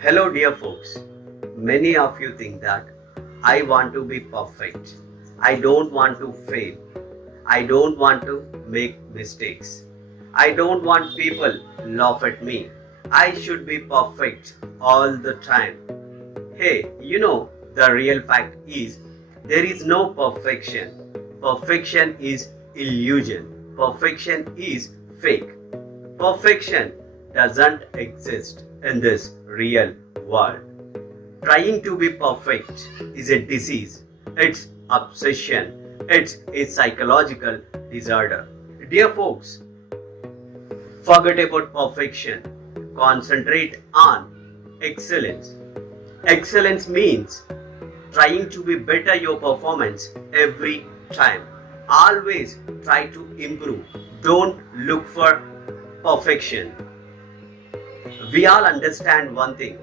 Hello, dear folks. Many of you think that I want to be perfect. I don't want to fail. I don't want to make mistakes. I don't want people laugh at me. I should be perfect all the time. Hey, the real fact is there is no perfection. Perfection is illusion. Perfection is fake. Perfection doesn't exist in this real world. Trying to be perfect is a disease. It's obsession. It's a psychological disorder. Dear folks, forget about perfection. Concentrate on excellence. Excellence means trying to be better your performance every time. Always try to improve. Don't look for perfection. We all understand one thing.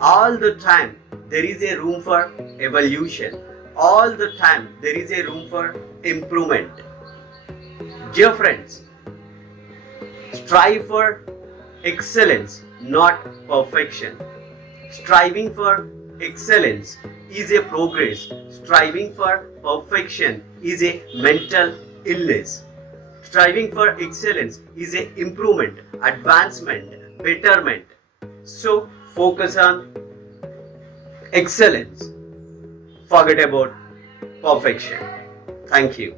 All the time there is a room for evolution. All the time there is a room for improvement. Dear friends, strive for excellence, not perfection. Striving for excellence is a progress. Striving for perfection is a mental illness. Striving for excellence is a improvement, advancement, betterment. So focus on excellence. Forget about perfection. Thank you.